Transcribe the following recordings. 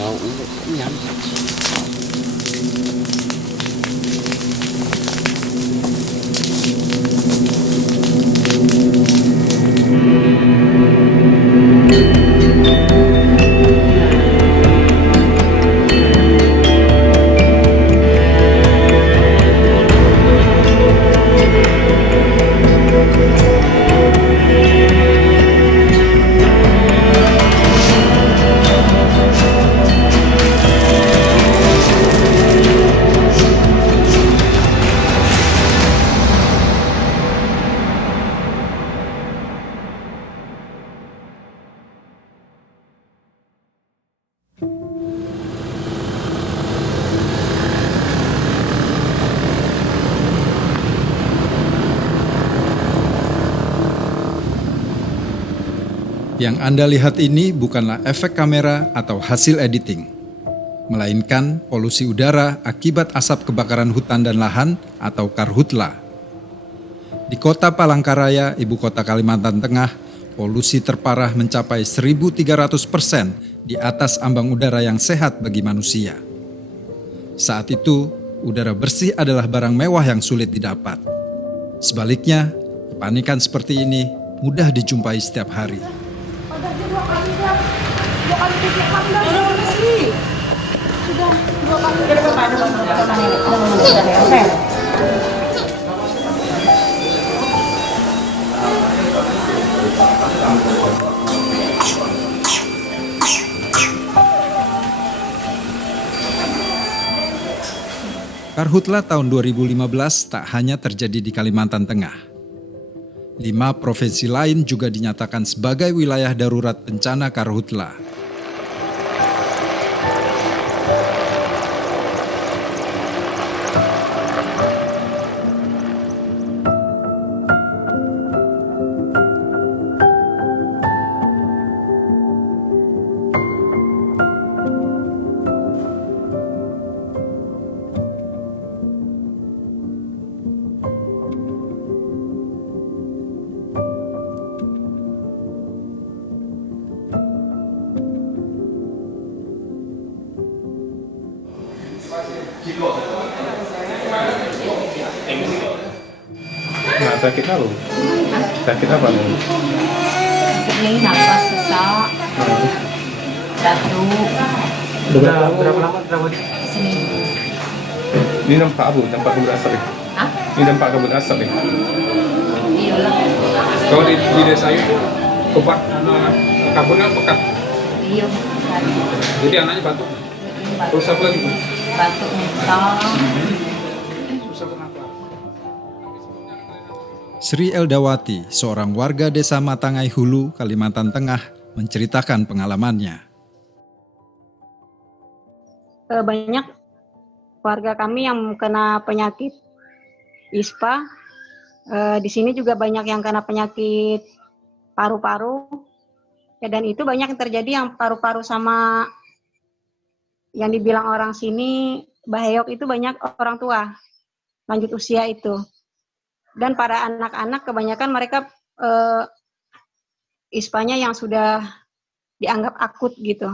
Bau kenyang. Yang Anda lihat ini bukanlah efek kamera atau hasil editing, melainkan polusi udara akibat asap kebakaran hutan dan lahan atau karhutla. Di kota Palangkaraya, ibu kota Kalimantan Tengah, polusi terparah mencapai 1.300% di atas ambang udara yang sehat bagi manusia. Saat itu, udara bersih adalah barang mewah yang sulit didapat. Sebaliknya, kepanikan seperti ini mudah dijumpai setiap hari. Karhutla tahun 2015 tak hanya terjadi di Kalimantan Tengah. 5 provinsi lain juga dinyatakan sebagai wilayah darurat bencana karhutla. Nah, sakit apa? Sakit apa nih? Ini nafas sesak, batuk, Berapa lama terawat? seminggu. Ini nampak abu, nampak kabut asap ya? Hah? Ini nampak kabut asap ya? Iyalah. Kalau di desa itu kebat kabutnya pekat. Iya. Jadi anaknya batuk. Terus apa lagi? Batuk muntah. Susah kenapa? Sri Eldawati, seorang warga desa Matangai Hulu, Kalimantan Tengah, menceritakan pengalamannya. Banyak warga kami yang kena penyakit ISPA. Di sini juga banyak yang kena penyakit paru-paru. Ya, dan itu banyak yang terjadi yang paru-paru sama yang dibilang orang sini bahayok itu banyak orang tua lanjut usia itu. Dan para anak-anak kebanyakan mereka ISPA-nya yang sudah dianggap akut gitu.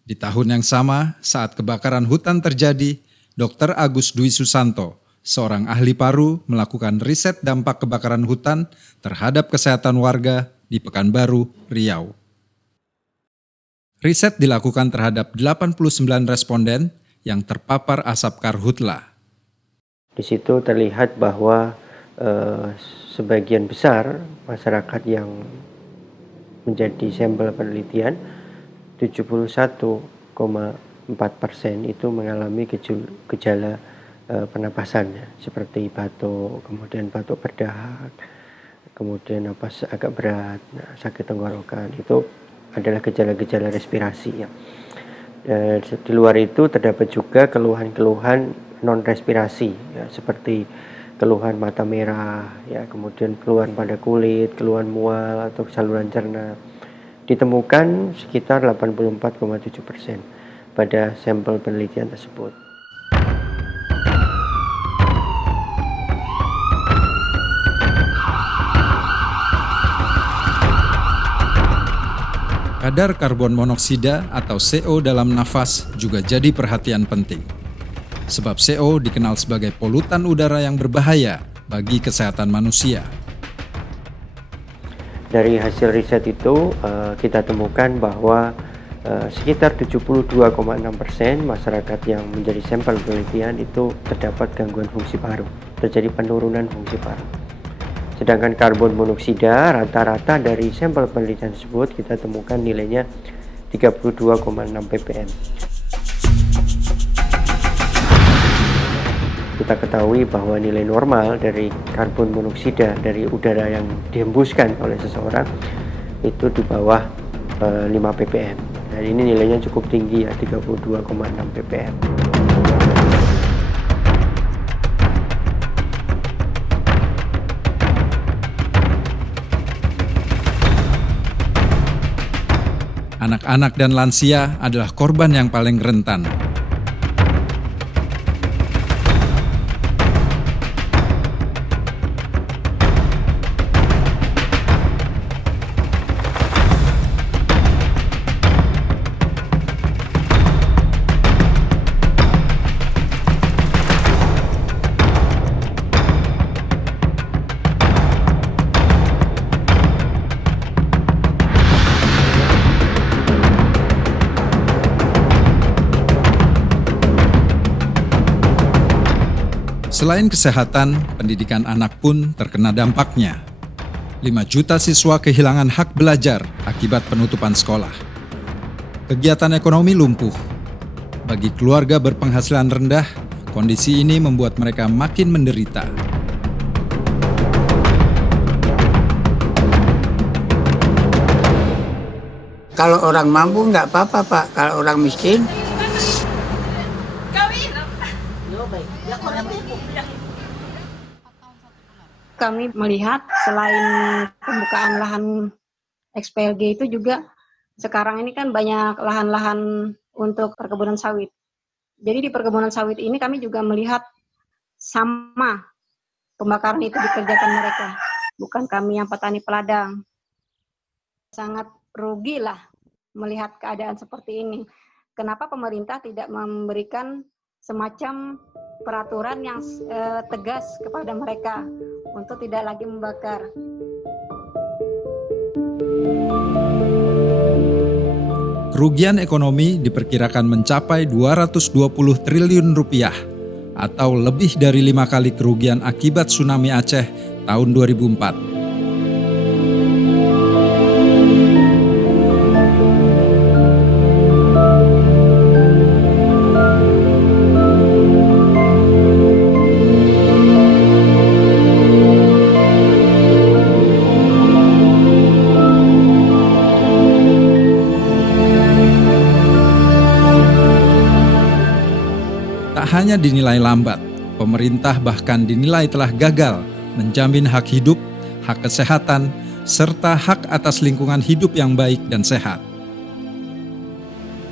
Di tahun yang sama, saat kebakaran hutan terjadi, Dr. Agus Dwi Susanto, seorang ahli paru, melakukan riset dampak kebakaran hutan terhadap kesehatan warga di Pekanbaru, Riau. Riset dilakukan terhadap 89 responden yang terpapar asap karhutla. Di situ terlihat bahwa sebagian besar masyarakat yang menjadi sampel penelitian 71,4% itu mengalami gejala pernapasan seperti batuk, kemudian batuk berdahak, kemudian napas agak berat, sakit tenggorokan, itu adalah gejala-gejala respirasi ya. Di luar itu terdapat juga keluhan-keluhan non respirasi ya, seperti keluhan mata merah ya, kemudian keluhan pada kulit, keluhan mual atau saluran cerna. Ditemukan sekitar 84,7% pada sampel penelitian tersebut. Kadar karbon monoksida atau CO dalam nafas juga jadi perhatian penting. Sebab CO dikenal sebagai polutan udara yang berbahaya bagi kesehatan manusia. Dari hasil riset itu kita temukan bahwa sekitar 72,6% masyarakat yang menjadi sampel penelitian itu terdapat gangguan fungsi paru, terjadi penurunan fungsi paru. Sedangkan karbon monoksida rata-rata dari sampel penelitian tersebut kita temukan nilainya 32,6 ppm. Kita ketahui bahwa nilai normal dari karbon monoksida dari udara yang dihembuskan oleh seseorang itu di bawah 5 ppm. Dan ini nilainya cukup tinggi ya, 32,6 ppm. Anak-anak dan lansia adalah korban yang paling rentan. Selain kesehatan, pendidikan anak pun terkena dampaknya. 5 juta siswa kehilangan hak belajar akibat penutupan sekolah. Kegiatan ekonomi lumpuh. Bagi keluarga berpenghasilan rendah, kondisi ini membuat mereka makin menderita. Kalau orang mampu nggak apa-apa Pak, kalau orang miskin Kami melihat selain pembukaan lahan XPLG itu juga sekarang ini kan banyak lahan-lahan untuk perkebunan sawit. Jadi di perkebunan sawit ini kami juga melihat sama pembakaran itu dikerjakan mereka, bukan kami yang petani peladang. Sangat rugi lah melihat keadaan seperti ini. Kenapa pemerintah tidak memberikan semacam peraturan yang tegas kepada mereka untuk tidak lagi membakar. Kerugian ekonomi diperkirakan mencapai 220 triliun rupiah atau lebih dari 5 kali kerugian akibat tsunami Aceh tahun 2004. Hanya dinilai lambat, pemerintah bahkan dinilai telah gagal menjamin hak hidup, hak kesehatan, serta hak atas lingkungan hidup yang baik dan sehat.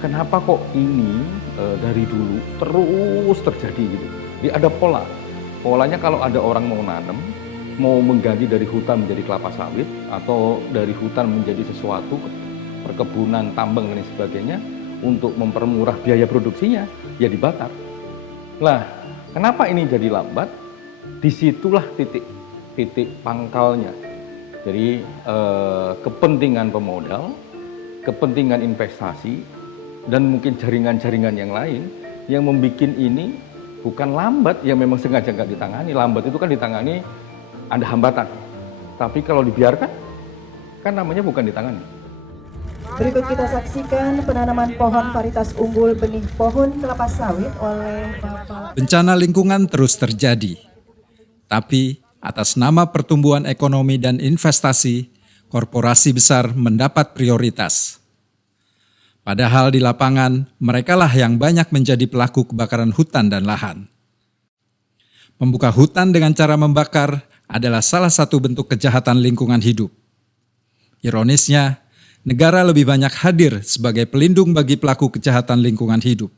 Kenapa kok ini dari dulu terus terjadi gitu? Jadi ada pola. Polanya kalau ada orang mau nanam, mau mengganti dari hutan menjadi kelapa sawit atau dari hutan menjadi sesuatu perkebunan, tambang dan sebagainya untuk mempermurah biaya produksinya, ya dibakar. Lah, kenapa ini jadi lambat? Disitulah titik pangkalnya. Jadi kepentingan pemodal, kepentingan investasi, dan mungkin jaringan-jaringan yang lain yang membuat ini bukan lambat, yang memang sengaja nggak ditangani. Lambat itu kan ditangani ada hambatan. Tapi kalau dibiarkan, kan namanya bukan ditangani. Berikut kita saksikan penanaman pohon varietas unggul benih pohon kelapa sawit oleh Bapak. Bencana lingkungan terus terjadi. Tapi atas nama pertumbuhan ekonomi dan investasi, korporasi besar mendapat prioritas. Padahal di lapangan, merekalah yang banyak menjadi pelaku kebakaran hutan dan lahan. Membuka hutan dengan cara membakar adalah salah satu bentuk kejahatan lingkungan hidup. Ironisnya, negara lebih banyak hadir sebagai pelindung bagi pelaku kejahatan lingkungan hidup.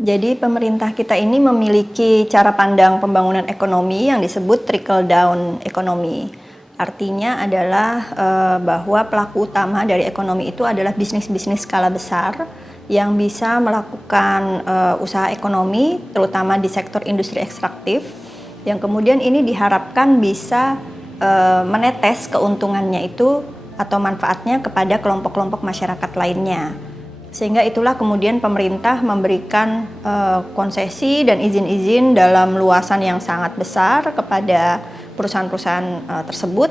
Jadi pemerintah kita ini memiliki cara pandang pembangunan ekonomi yang disebut trickle down ekonomi. Artinya adalah bahwa pelaku utama dari ekonomi itu adalah bisnis-bisnis skala besar yang bisa melakukan usaha ekonomi, terutama di sektor industri ekstraktif, yang kemudian ini diharapkan bisa menetes keuntungannya itu atau manfaatnya kepada kelompok-kelompok masyarakat lainnya. Sehingga itulah kemudian pemerintah memberikan konsesi dan izin-izin dalam luasan yang sangat besar kepada perusahaan-perusahaan tersebut,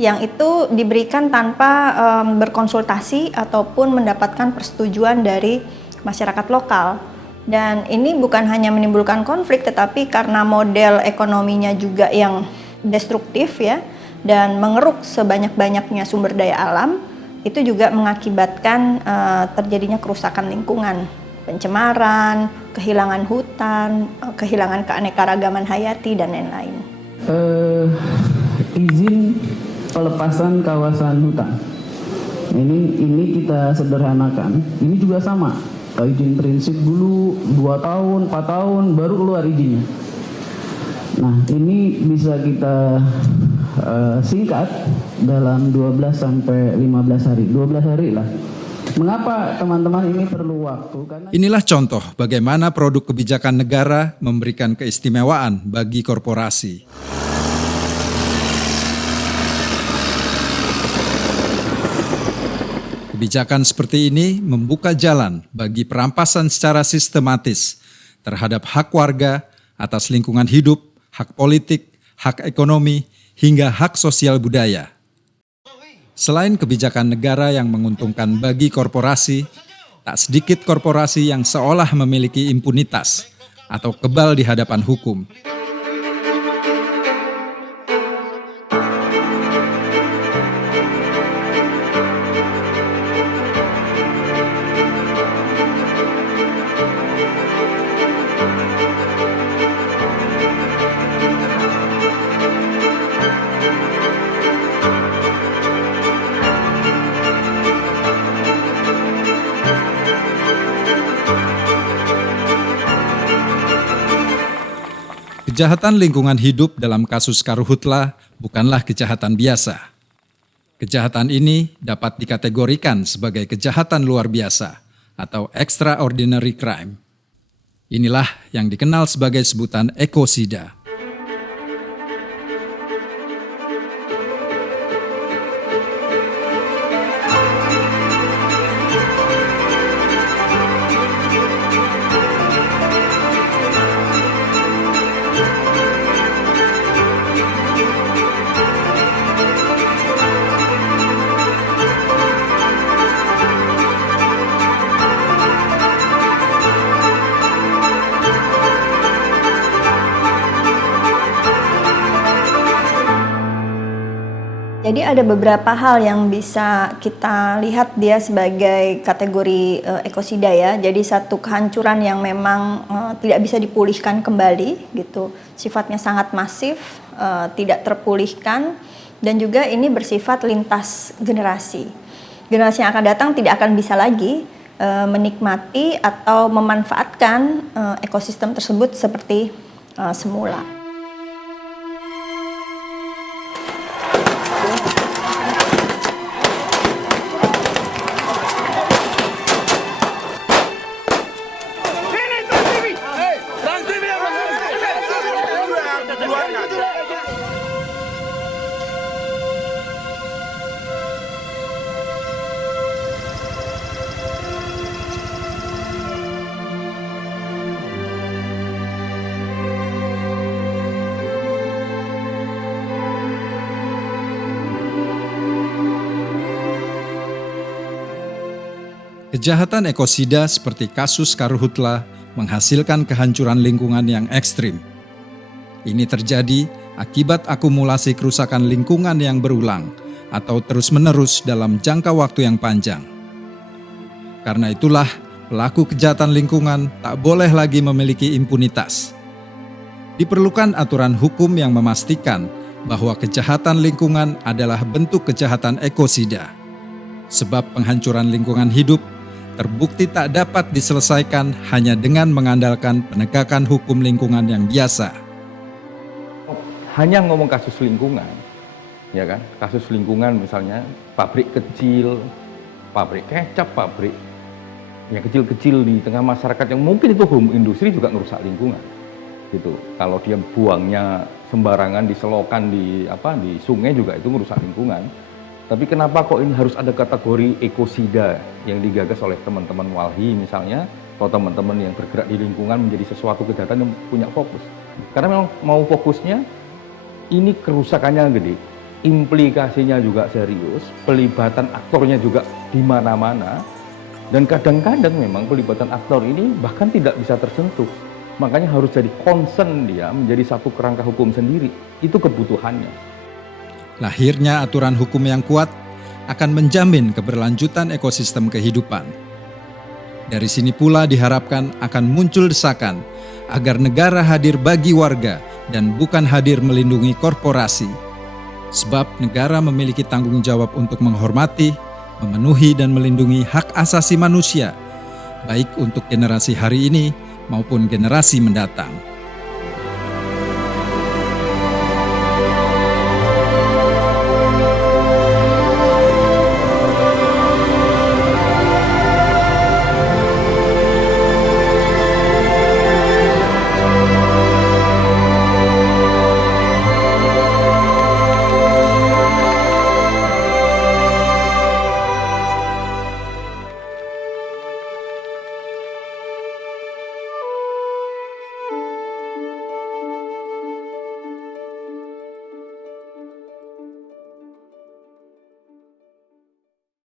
yang itu diberikan tanpa berkonsultasi ataupun mendapatkan persetujuan dari masyarakat lokal. Dan ini bukan hanya menimbulkan konflik, tetapi karena model ekonominya juga yang destruktif ya, dan mengeruk sebanyak-banyaknya sumber daya alam, itu juga mengakibatkan terjadinya kerusakan lingkungan, pencemaran, kehilangan hutan, kehilangan keanekaragaman hayati, dan lain-lain. Izin pelepasan kawasan hutan. Ini kita sederhanakan. Ini juga sama. Izin prinsip dulu 2 tahun, 4 tahun baru keluar izinnya. Nah, ini bisa kita singkat dalam 12 sampai 15 hari. 12 hari lah. Mengapa teman-teman ini perlu waktu? Karena Inilah contoh bagaimana produk kebijakan negara memberikan keistimewaan bagi korporasi. Kebijakan seperti ini membuka jalan bagi perampasan secara sistematis terhadap hak warga atas lingkungan hidup, hak politik, hak ekonomi, hingga hak sosial budaya. Selain kebijakan negara yang menguntungkan bagi korporasi, tak sedikit korporasi yang seolah memiliki impunitas atau kebal di hadapan hukum. Kejahatan lingkungan hidup dalam kasus Karhutla bukanlah kejahatan biasa. Kejahatan ini dapat dikategorikan sebagai kejahatan luar biasa atau extraordinary crime. Inilah yang dikenal sebagai sebutan ekosida. Jadi ada beberapa hal yang bisa kita lihat dia sebagai kategori ekosida ya. Jadi satu kehancuran yang memang tidak bisa dipulihkan kembali gitu. Sifatnya sangat masif, tidak terpulihkan, dan juga ini bersifat lintas generasi. Generasi yang akan datang tidak akan bisa lagi menikmati atau memanfaatkan ekosistem tersebut seperti semula. Kejahatan ekosida seperti kasus Karhutla menghasilkan kehancuran lingkungan yang ekstrim. Ini terjadi akibat akumulasi kerusakan lingkungan yang berulang atau terus-menerus dalam jangka waktu yang panjang. Karena itulah, pelaku kejahatan lingkungan tak boleh lagi memiliki impunitas. Diperlukan aturan hukum yang memastikan bahwa kejahatan lingkungan adalah bentuk kejahatan ekosida. Sebab penghancuran lingkungan hidup terbukti tak dapat diselesaikan hanya dengan mengandalkan penegakan hukum lingkungan yang biasa. Hanya ngomong kasus lingkungan, ya kan? Kasus lingkungan misalnya, pabrik kecil, pabrik kecap, pabrik yang kecil-kecil di tengah masyarakat yang mungkin itu home industri juga ngerusak lingkungan. Gitu. Kalau dia buangnya sembarangan di selokan di sungai juga itu merusak lingkungan. Tapi kenapa kok ini harus ada kategori ekosida yang digagas oleh teman-teman Walhi misalnya, atau teman-teman yang bergerak di lingkungan menjadi sesuatu kejahatan yang punya fokus. Karena memang mau fokusnya ini kerusakannya gede, implikasinya juga serius, pelibatan aktornya juga di mana-mana, dan kadang-kadang memang pelibatan aktor ini bahkan tidak bisa tersentuh. Makanya harus jadi concern dia, menjadi satu kerangka hukum sendiri. Itu kebutuhannya. Lahirnya aturan hukum yang kuat akan menjamin keberlanjutan ekosistem kehidupan. Dari sini pula diharapkan akan muncul desakan agar negara hadir bagi warga dan bukan hadir melindungi korporasi. Sebab negara memiliki tanggung jawab untuk menghormati, memenuhi dan melindungi hak asasi manusia, baik untuk generasi hari ini maupun generasi mendatang.